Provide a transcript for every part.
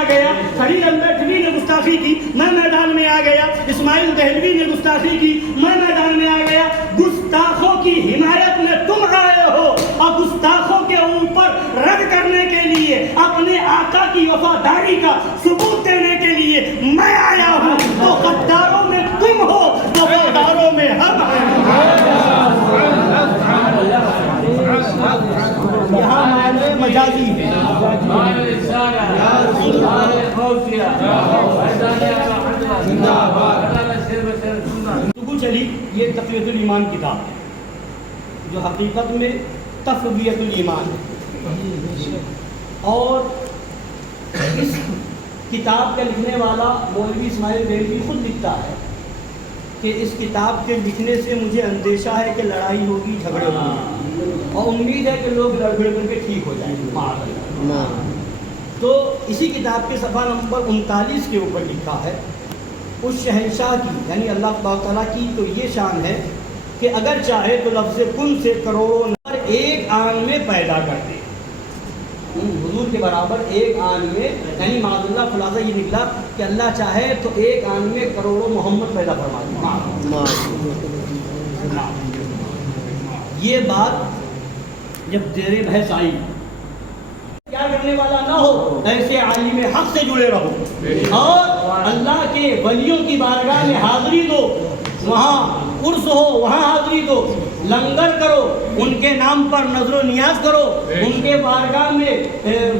آ گیا، خلیل البیٹوی نے گستاخی کی، میں میدان میں آ گیا، اسماعیل دہلوی نے گستاخی کی، میں میدان میں آ گیا۔ گستاخوں کی حمایت میں تم آئے ہو اور گستاخوں کے اوپر رد کرنے کے لیے اپنے آقا کی وفاداری کا ثبوت دینے کے لیے میں آیا ہوں۔ تو غداروں میں تم ہو، وفاداروں میں ہم ہیں۔ یہاں معنی مجازی ہے۔ تو چلی یہ تقویۃ الایمان کتاب ہے جو حقیقت میں تقویۃ الایمان ہے، اور اس کتاب کا لکھنے والا مولوی اسماعیل دہلوی خود لکھتا ہے کہ اس کتاب کے لکھنے سے مجھے اندیشہ ہے کہ لڑائی ہوگی، جھگڑے ہوں گے، اور امید ہے کہ لوگ لڑ بھڑ کر کے ٹھیک ہو جائیں گے۔ تو اسی کتاب کے صفحہ نمبر 39 کے اوپر لکھا ہے، اس شہنشاہ کی یعنی اللہ تعالیٰ کی تو یہ شان ہے کہ اگر چاہے تو لفظ کن سے کروڑوں نفر ایک آن میں پیدا کر دے۔ حضور کے برابر ایک آن میں، یعنی معاذ اللہ خلاصہ یہ نکلا کہ اللہ چاہے تو ایک آن میں کروڑوں محمد پیدا فرما دے۔ یہ بات جب زیر بحث آئی، کیا کرنے والا نہ ہو، ایسے عالم حق سے جڑے رہو اور اللہ کے ولیوں کی بارگاہ میں حاضری دو، وہاں عرس ہو وہاں حاضری دو، لنگر کرو، ان کے نام پر نظر و نیاز کرو، ان کے بارگاہ میں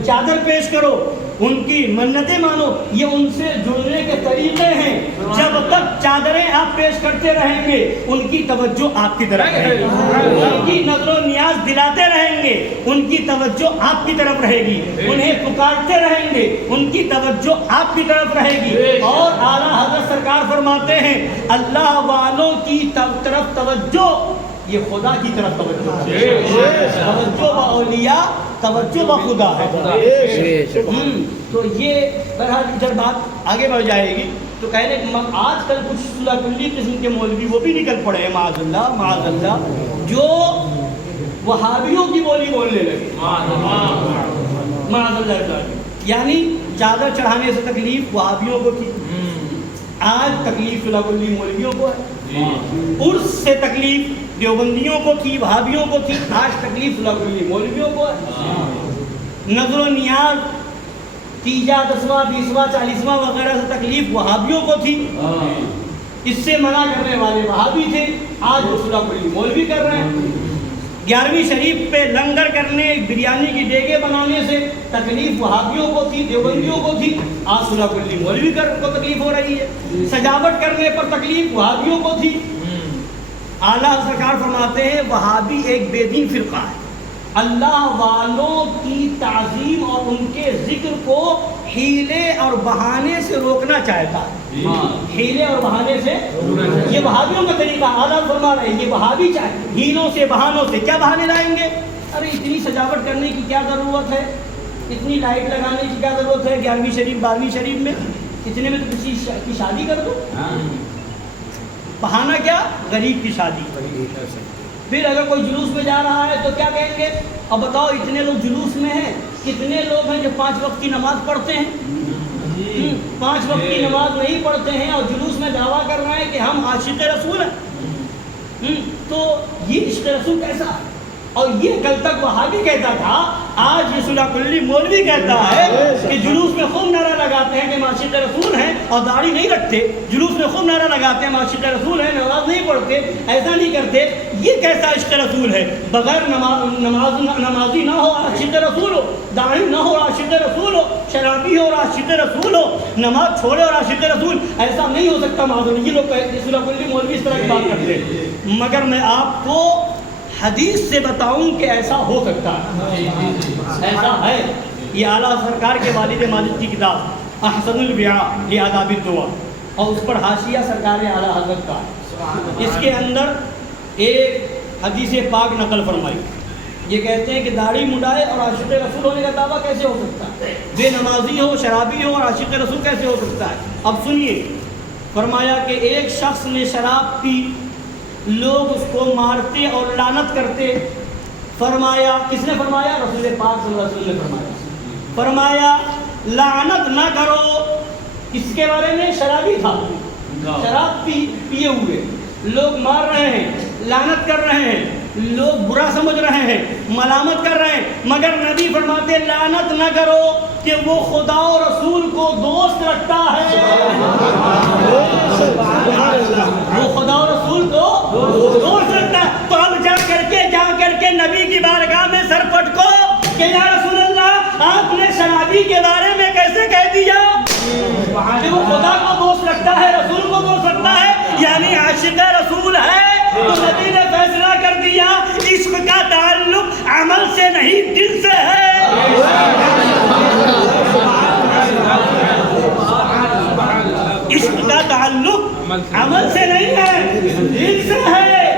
چادر پیش کرو، ان کی منتیں مانو۔ یہ ان سے جڑنے کے طریقے ہیں۔ جب تک چادریں آپ پیش کرتے رہیں گے ان کی توجہ آپ کی طرف رہے گی، ان کی نظر و نیاز دلاتے رہیں گے ان کی توجہ آپ کی طرف رہے گی، انہیں پکارتے رہیں گے ان کی توجہ آپ کی طرف رہے گی۔ اور اعلیٰ حضرت سرکار فرماتے ہیں اللہ والوں کی طرف توجہ یہ خدا کی طرف توجہ ہے، توجہ با اولیاء توجہ با خدا ہے۔ تو یہ بہرحال جب بات آگے بڑھ جائے گی تو کہنے آج کل کچھ صلح کلی قسم کے مولوی وہ بھی نکل پڑے ہیں معاذ اللہ جو وہابیوں کی بولی بولنے لگے، معاذ اللہ، یعنی چادر چڑھانے سے تکلیف وہابیوں کو تھی، آج تکلیف صلح کلی مولویوں کو ہے، عرس سے تکلیف دیوبندیوں کو تھی، وہابیوں کو تھی، آج تکلیف صلح کلی مولویوں کو ہے، نظر و نیاز تیجا 10واں 20واں 40واں وغیرہ سے تکلیف وہابیوں کو تھی، اس سے منع کرنے والے وہابی تھے، آج وہ صلح کلی مولوی کر رہے ہیں۔ 11ویں شریف پہ لنگر کرنے، بریانی کی دیگیں بنانے سے تکلیف وہابیوں کو تھی، دیوبندیوں کو تھی، آج صلح کلی مولوی کو تکلیف ہو رہی ہے۔ سجاوٹ کرنے پر تکلیف وہابیوں کو تھی، اعلیٰ سرکار فرماتے ہیں وہابی ایک بے دین فرقہ ہے، اللہ والوں کی تعظیم اور ان کے ذکر کو ہیلے اور بہانے سے روکنا چاہتا ہے، ہیلے اور بہانے سے، یہ وہابیوں کا طریقہ اعلیٰ فرما رہے ہیں، یہ وہابی چاہے ہیلوں سے بہانوں سے کیا بہانے لائیں گے؟ ارے اتنی سجاوٹ کرنے کی کیا ضرورت ہے، اتنی لائٹ لگانے کی کیا ضرورت ہے 11ویں شریف 12ویں شریف میں، اتنے میں تو کسی کی شادی کر دو، بہانہ کیا؟ غریب کی شادی۔ پھر اگر کوئی جلوس میں جا رہا ہے تو کیا کہیں گے؟ اب بتاؤ اتنے لوگ جلوس میں ہیں، کتنے لوگ ہیں جو 5 وقت کی نماز پڑھتے ہیں، 5 وقت کی نماز نہیں پڑھتے ہیں اور جلوس میں دعویٰ کر رہے ہیں کہ ہم عاشق رسول ہیں۔ تو یہ عشق رسول کیسا ہے؟ اور یہ کل تک وہابی کہتا تھا، آج یہ صلح کلی مولوی کہتا ہے کہ جلوس میں خوب نعرہ لگاتے ہیں کہ عاشق رسول ہیں اور داڑھی نہیں رکھتے، جلوس میں خوب نعرہ لگاتے ہیں عاشق رسول ہیں، نماز نہیں پڑھتے، ایسا نہیں کرتے، یہ کیسا عشق رسول ہے؟ بغیر نمازی نہ ہو عاشق رسول ہو، داڑھی نہ ہو عاشق رسول ہو، شرابی ہو اور عاشق رسول ہو، نماز چھوڑے اور عاشق رسول، ایسا نہیں ہو سکتا۔ معذور یہ لوگ صلح کلی مولوی اس طرح کی بات کرتے ہیں، مگر میں آپ کو حدیث سے بتاؤں کہ ایسا ہو سکتا ہے، ایسا ہے۔ یہ اعلیٰ سرکار کے والد ماجد کی کتاب احسن البیع لآداب الدعاء اور اس پر حاشیہ سرکار اعلیٰ حضرت کا ہے، اس کے اندر ایک حدیث پاک نقل فرمائی، یہ کہتے ہیں کہ داڑھی مڈائے اور عاشق رسول ہونے کا دعویٰ کیسے ہو سکتا ہے؟ بے نمازی ہو، شرابی ہو اور عاشق رسول کیسے ہو سکتا ہے؟ اب سنیے، فرمایا کہ ایک شخص نے شراب پی، لوگ اس کو مارتے اور لعنت کرتے، فرمایا، کس نے فرمایا؟ رسول پاک صلی اللہ علیہ وسلم نے فرمایا لعنت نہ کرو. کس کے بارے میں؟ شرابی تھا, شراب پیے ہوئے, لوگ مار رہے ہیں, لعنت کر رہے ہیں, لوگ برا سمجھ رہے ہیں, ملامت کر رہے ہیں, مگر نبی فرماتے لعنت نہ کرو کہ وہ خدا و رسول کو دوست رکھتا ہے. وہ خدا و رسول کو دوست رکھتا ہے. تو اب جا کر کے نبی کی بارگاہ میں سر پٹکو کہ یا رسول اللہ, آپ نے شرابی کے بارے میں کیسے کہہ دیا کہ وہ خدا کو دوست رکھتا ہے, رسول کو دوست رکھتا ہے, یعنی عاشق رسول ہے. تو نبی نے فیصلہ کر دیا عشق کا تعلق عمل سے نہیں دل سے ہے. عشق کا تعلق عمل سے نہیں ہے, دل سے ہے.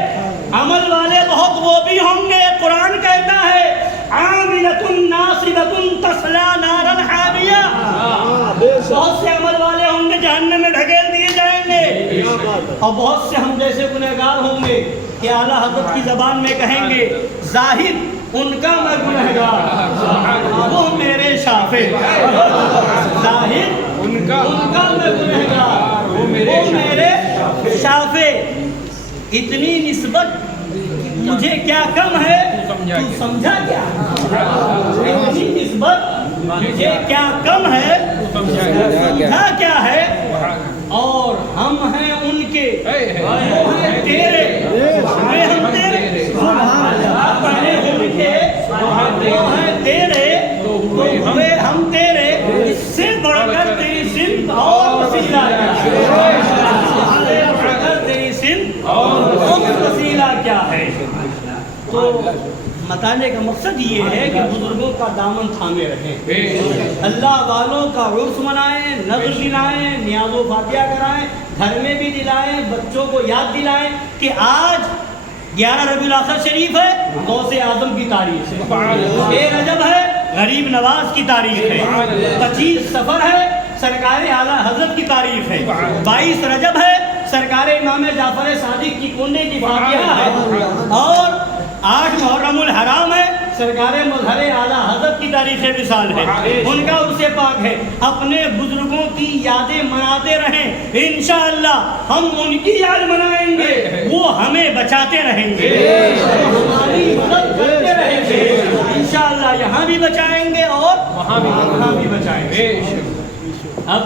عمل والے بہت وہ بھی ہوں گے, قرآن کہتا ہے عاملۃ ناصبۃ تصلیٰ نارا حامیہ. بہت سے عمل والے ہوں گے جہنم میں ڈھکیل دیے جائیں گے, اور بہت سے ہم جیسے گنہگار ہوں گے کہ اعلیٰ حضرت کی زبان میں کہیں گے زاہد ان کا میں گنہگار, وہ میرے شافع. زاہد ان کا میں گنہگار, وہ میرے شافع. اتنی نسبت مجھے کیا کم ہے, تو سمجھا کیا؟ اتنی نسبت مجھے کیا کم ہے, سمجھا کیا ہے؟ اور ہم ہیں ان کے, وہ ہیں تیرے, میں ہم تیرے. پہلے ان کے, وہ ہیں تیرے, ہوئے ہم تیرے. اس سے بڑھ کر تیری سمت اور وسیلہ کیا ہے. تو بتانے کا مقصد یہ ہے کہ بزرگوں کا دامن تھامے رہیں, اللہ والوں کا عرس منائیں, نظر دلائیں, نیاز و فاتحہ کرائیں, گھر میں بھی دلائیں, بچوں کو یاد دلائیں کہ آج 11 ربیع الاخر شریف ہے, غوث اعظم کی تاریخ ہے, 6 رجب ہے, غریب نواز کی تاریخ ہے, 25 صفر ہے, سرکار اعلیٰ حضرت کی تاریخ ہے, 22 رجب ہے, سرکار امام جعفر صادق کی کنڈے کی فاتحہ ہے, اور 8 محرم الحرام ہے, سرکار مظہر اعلیٰ حضرت کی تاریخ وصال ہے, ان کا عرس پاک ہے. اپنے بزرگوں کی یادیں مناتے رہیں, انشاءاللہ ہم ان کی یاد منائیں گے, وہ ہمیں بچاتے رہیں گے, ہماری مدد کرتے رہیں گے. انشاءاللہ یہاں بھی بچائیں گے اور وہاں بھی بچائیں گے. اب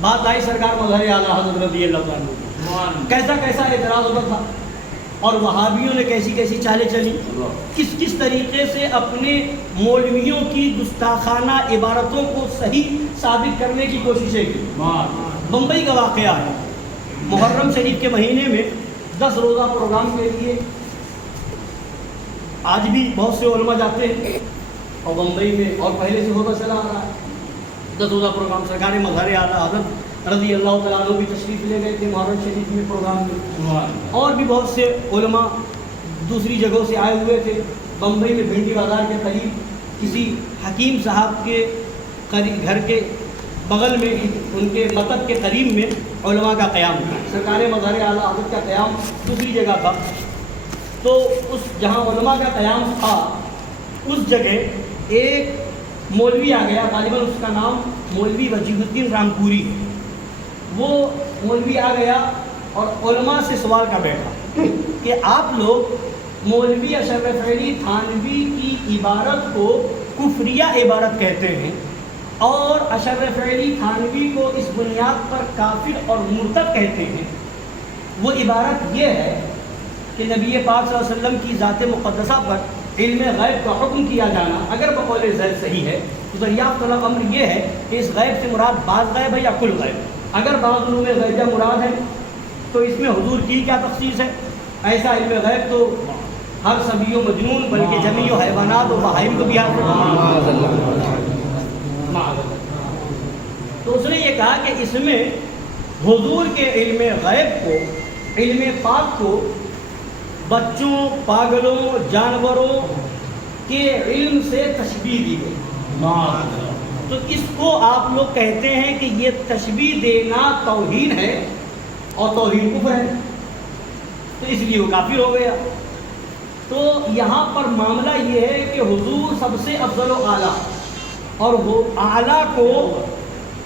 بات آئی سرکار مظہر اعلیٰ حضرت رضی اللہ عنہ, کیسا کیسا اعتراض ہوتا تھا, اور وہابیوں نے کیسی کیسی چالیں چلی, کس طریقے سے اپنے مولویوں کی گستاخانہ عبارتوں کو صحیح ثابت کرنے کی کوششیں کی. بمبئی کا واقعہ ہے, محرم شریف کے مہینے میں 10 روزہ پروگرام کے لیے آج بھی بہت سے علماء جاتے ہیں, اور بمبئی میں اور پہلے سے ہوتا چلا آ رہا ہے 10 روزہ پروگرام. سرکار مظہر اعلیٰ حضرت رضی اللہ تعالیٰ عنہ بھی تشریف لے گئے تھے محرم شریف میں پروگرام میں, اور بھی بہت سے علماء دوسری جگہوں سے آئے ہوئے تھے. بمبئی میں بھنڈی بازار کے قریب کسی حکیم صاحب کے گھر کے بغل میں, ان کے مکتب کے قریب میں علماء کا قیام تھا. سرکار مظہر اعلیٰ حضرت کا قیام دوسری جگہ تھا, تو اس جہاں علماء کا قیام تھا اس جگہ ایک مولوی آ گیا, غالباً اس کا نام مولوی وجیہ الدین رامپوری ہے. وہ مولوی آ گیا اور علماء سے سوال کا بیٹھا کہ آپ لوگ مولوی اشرف علی تھانوی کی عبارت کو کفریہ عبارت کہتے ہیں, اور اشرف علی تھانوی کو اس بنیاد پر کافر اور مرتد کہتے ہیں. وہ عبارت یہ ہے کہ نبی پاک صلی اللہ علیہ وسلم کی ذات مقدسہ پر علم غیب کا حکم کیا جانا اگر بقول زید صحیح ہے, تو دریافت طلب امر یہ ہے کہ اس غیب سے مراد بعض غیب ہے یا کل غیب. اگر بعض علوم غیبیہ مراد ہے تو اس میں حضور کی کیا تخصیص ہے؟ ایسا علم غیب تو ہر سبی و مجنون بلکہ جمی و حیوانات و بہائم کو بھی تو اس نے یہ کہا کہ اس میں حضور کے علم غیب کو, علم پاک کو بچوں, پاگلوں, جانوروں کے علم سے تشبیہ دی گئی. تو اس کو آپ لوگ کہتے ہیں کہ یہ تشبیہ دینا توہین ہے اور توہین کفر ہے, تو اس لیے وہ کافر ہو گیا. تو یہاں پر معاملہ یہ ہے کہ حضور سب سے افضل و اعلیٰ, اور وہ اعلیٰ کو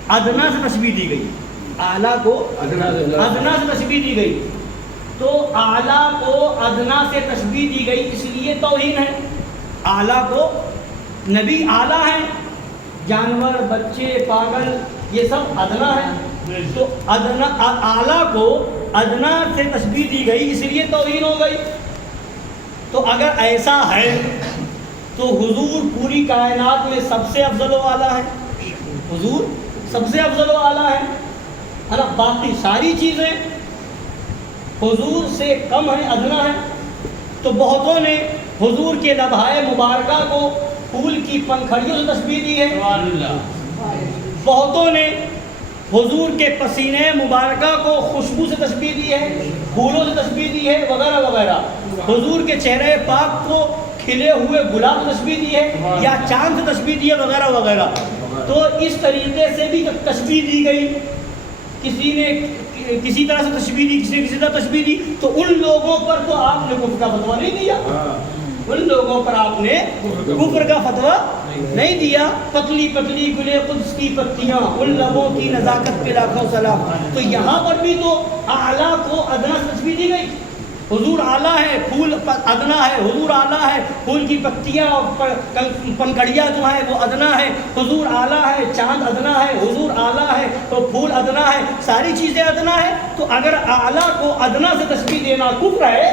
ادنا سے تشبیہ دی گئی، اعلیٰ کو ادنا سے تشبیہ دی گئی، تو اعلیٰ کو ادنا سے تشبیہ دی گئی اس لیے توہین ہے۔ اعلیٰ کو نبی اعلیٰ ہیں، جانور بچے پاگل یہ سب ادنا ہے، تو ادنا اعلیٰ کو ادنا سے تشبیہ دی گئی اس لیے توہین ہو گئی۔ تو اگر ایسا ہے تو حضور پوری کائنات میں سب سے افضل و اعلیٰ ہے، حضور سب سے افضل و اعلیٰ ہے نا، باقی ساری چیزیں حضور سے کم ہیں، ادنا ہے۔ تو بہتوں نے حضور کے لبھائے مبارکہ کو پھول کی پنکھڑیوں سے تشبیہ دی ہے، بہتوں نے حضور کے پسینے مبارکہ کو خوشبو سے تشبیہ دی ہے، پھولوں سے تشبیہ دی ہے، وغیرہ وغیرہ۔ حضور کے چہرے پاک کو کھلے ہوئے گلاب سے تشبیہ دی ہے یا چاند سے تشبیہ دی ہے، وغیرہ وغیرہ۔ تو اس طریقے سے بھی جب تشبیہ دی گئی، کسی نے کسی طرح سے تشبیہ دی، کسی نے کسی طرح تشبیہ دی، تو ان لوگوں پر تو آپ نے کفر کا فتویٰ نہیں دیا، ان لوگوں پر آپ نے کفر کا فتویٰ نہیں دیا۔ پتلی پتلی گلے قدس کی پتیاں، ان لبوں کی نزاکت پہ لاکھوں سلام۔ تو یہاں پر بھی تو اعلیٰ کو ادنا سے تشبیہ دی گئی، حضور اعلیٰ ہے، پھول ادنا ہے، حضور اعلیٰ ہے، پھول کی پتیاں اور پنکڑیاں جو ہیں وہ ادنا ہے، حضور اعلیٰ ہے، چاند ادنا ہے، حضور اعلیٰ ہے تو پھول ادنا ہے، ساری چیزیں ادنا ہے۔ تو اگر اعلیٰ کو ادنا سے تشبیہ دینا کفر ہے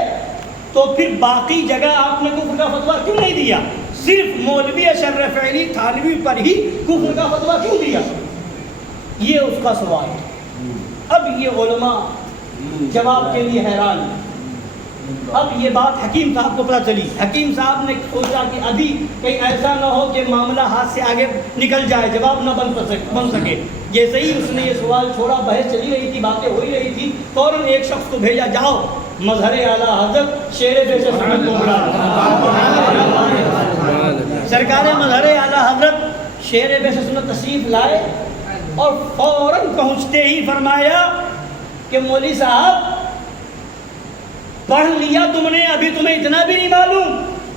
تو پھر باقی جگہ آپ نے کفر کا فتویٰ کیوں نہیں دیا؟ صرف مولوی اشرف علی تھانوی پر ہی کفر کا فتویٰ کیوں دیا؟ یہ اس کا سوال ہے۔ اب یہ علماء جواب کے لیے حیران ہیں۔ اب یہ بات حکیم صاحب کو پتہ چلی، حکیم صاحب نے سوچا کہ ابھی کہیں ایسا نہ ہو کہ معاملہ ہاتھ سے آگے نکل جائے، جواب نہ بن سکے۔ جیسے ہی اس نے یہ سوال چھوڑا، بحث چلی رہی تھی، باتیں ہو ہی رہی تھی، فوراً ایک شخص کو بھیجا، جاؤ مظہر اعلیٰ حضرت شیر بیش سنت کو بلا، سرکار مظہر اعلیٰ حضرت شیر بیش سنت تشریف لائے اور فوراً پہنچتے ہی فرمایا کہ مولوی صاحب پڑھ لیا تم نے، ابھی تمہیں اتنا بھی نہیں معلوم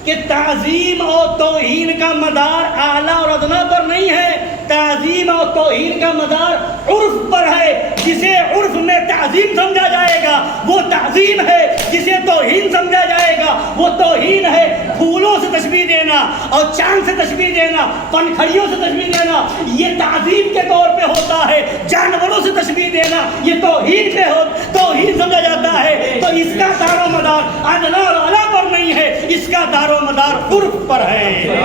کہ تعظیم اور توہین کا مدار اعلیٰ اور ادنا پر نہیں ہے، تعظیم اور توہین کا مدار عرف پر ہے۔ جسے عرف میں تعظیم سمجھا جائے گا وہ تعظیم ہے، جسے توہین سمجھا جائے گا وہ توہین ہے۔ پھولوں سے تشبیہ دینا اور چاند سے تشبیہ دینا، پنکھڑیوں سے تشبیہ دینا یہ تعظیم کے طور پہ ہوتا ہے، جانوروں سے تشبیہ دینا یہ توہین سمجھا جاتا ہے۔ تو اس کا دار و مدار ادنا اور اعلیٰ پر نہیں ہے، اس کا دار و مدار عرف پر ہے۔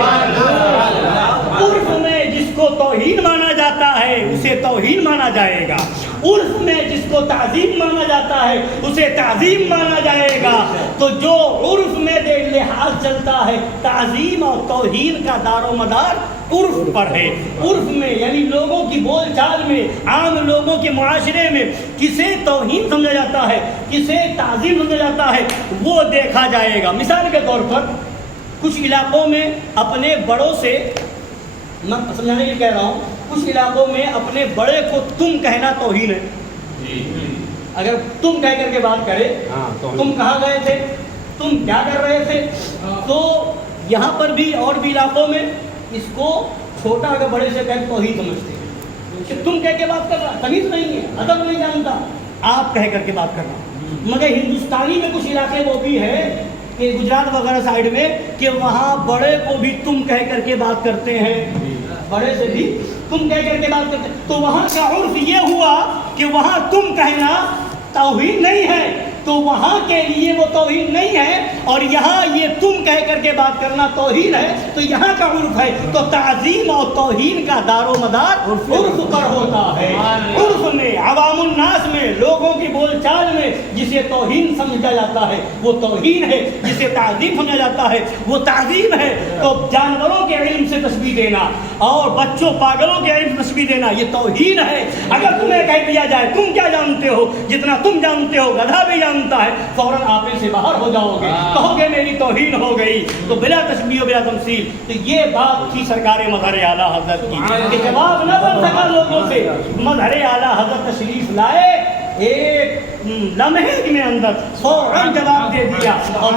عرف میں جس کو توہین مانا جاتا ہے اسے توہین مانا جائے گا، عرف میں جس کو تعظیم مانا جاتا ہے اسے تعظیم مانا جائے گا۔ تو جو عرف میں لحاظ چلتا ہے، تعظیم اور توہین کا دار و مدار عرف پر ہے۔ عرف میں یعنی لوگوں کی بول چال میں، عام لوگوں کے معاشرے میں کسے توہین سمجھا جاتا ہے، کسے تعظیم سمجھا جاتا ہے وہ دیکھا جائے گا۔ مثال کے طور پر کچھ علاقوں میں اپنے بڑوں سے، میں سمجھانے کے لیے کہہ رہا ہوں، کچھ علاقوں میں اپنے بڑے کو تم کہنا توہین ہے۔ اگر تم کہہ کر کے بات کرے، تم کہاں گئے تھے، تم کیا کر رہے تھے، تو یہاں پر بھی اور بھی علاقوں میں اس کو چھوٹا اگر بڑے سے کہہ توہین سمجھتے ہیں کہ تم کہہ کے بات کر رہا، تمیز نہیں ہے، ادب نہیں جانتا، آپ کہہ کر کے بات کرنا۔ مگر ہندوستانی میں کچھ علاقے وہ بھی ہے کہ گجرات وغیرہ سائڈ میں کہ وہاں بڑے کو بھی تم کہہ کر کے بات کرتے ہیں، بڑے سے بھی تم کہہ کر کے بات کرتے ہیں۔ تو وہاں کا عرف یہ ہوا کہ وہاں تم کہنا توہین نہیں ہے، تو وہاں کے لیے وہ توہین نہیں ہے، اور یہاں یہ تم کہہ کر کے بات کرنا توہین ہے، تو یہاں کا عرف ہے۔ تو تعظیم اور توہین کا دار و مدار عرف پر ہوتا ہے۔ عرف میں، عوام الناس میں، لوگوں کی بول چال میں جسے توہین سمجھا جاتا ہے وہ توہین ہے، جسے تعظیم سمجھا جاتا ہے وہ تعظیم ہے۔ تو جانوروں کے علم سے تشبیہ دینا اور بچوں پاگلوں کے علم سے تشبیہ دینا یہ توہین ہے۔ اگر تمہیں کہہ دیا جائے تم کیا جانتے ہو، جتنا تم جانتے ہو گدھا بھی جانتا ہے، فوراً آپ سے باہر ہو جاؤ گے، کہو گے میری توہین ہو گئی۔ تو بلا تشبیہ و بلا تمثیل، تو یہ بات تھی سرکار مظہر اعلیٰ حضرت کی کہ جواب نہ بن سکا لوگوں سے۔ مظہر اعلیٰ حضرت تشریف لائے، ایک لمحے ہی میں اندر فوراً جواب دے دیا اور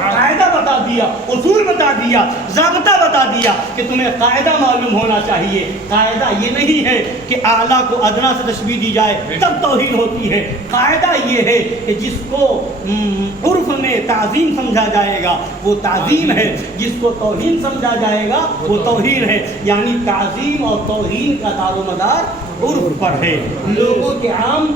قاعدہ بتا دیا، اصول بتا دیا، ضابطہ بتا دیا کہ تمہیں قاعدہ معلوم ہونا چاہیے۔ قاعدہ یہ نہیں ہے کہ اعلیٰ کو ادنا سے تشبیہ دی جائے تب توحید ہوتی ہے، قاعدہ یہ ہے کہ جس کو عرف میں تعظیم سمجھا جائے گا وہ تعظیم ہے، جس کو توہین سمجھا جائے گا وہ توہین ہے، یعنی تعظیم اور توہین کا دار و مدار عرف پر ہے، لوگوں کے عام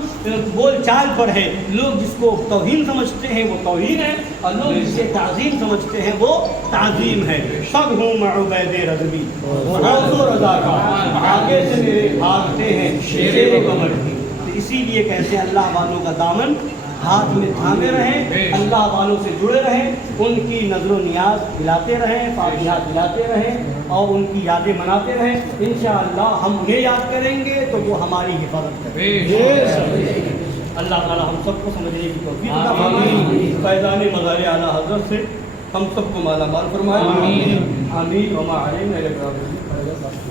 بول چال پر ہے۔ لوگ جس کو توہین سمجھتے ہیں وہ توہین ہے، اور لوگ جسے تعظیم سمجھتے ہیں وہ تعظیم ہے۔ سب ہوں میں عبید رضوی غوث و رضا کا، آگے سے میرے بھاگتے ہیں شیر قمر کی۔ تو اسی لیے کہتے ہیں اللہ والوں کا دامن ہاتھ میں تھامے رہیں، اللہ والوں سے جڑے رہیں، ان کی نظر و نیاز دلاتے رہیں، فاتحہ دلاتے رہیں اور ان کی یادیں مناتے رہیں۔ انشاءاللہ ہم انہیں یاد کریں گے تو وہ ہماری حفاظت کریں گے۔ اللہ تعالی ہم سب کو سمجھنے کی توفیق عطا فرمائے، فیضان مظاہر اعلیٰ حضرت سے ہم سب کو مالا مال فرمائے۔ آمین۔ وما علینا الا البلاغ۔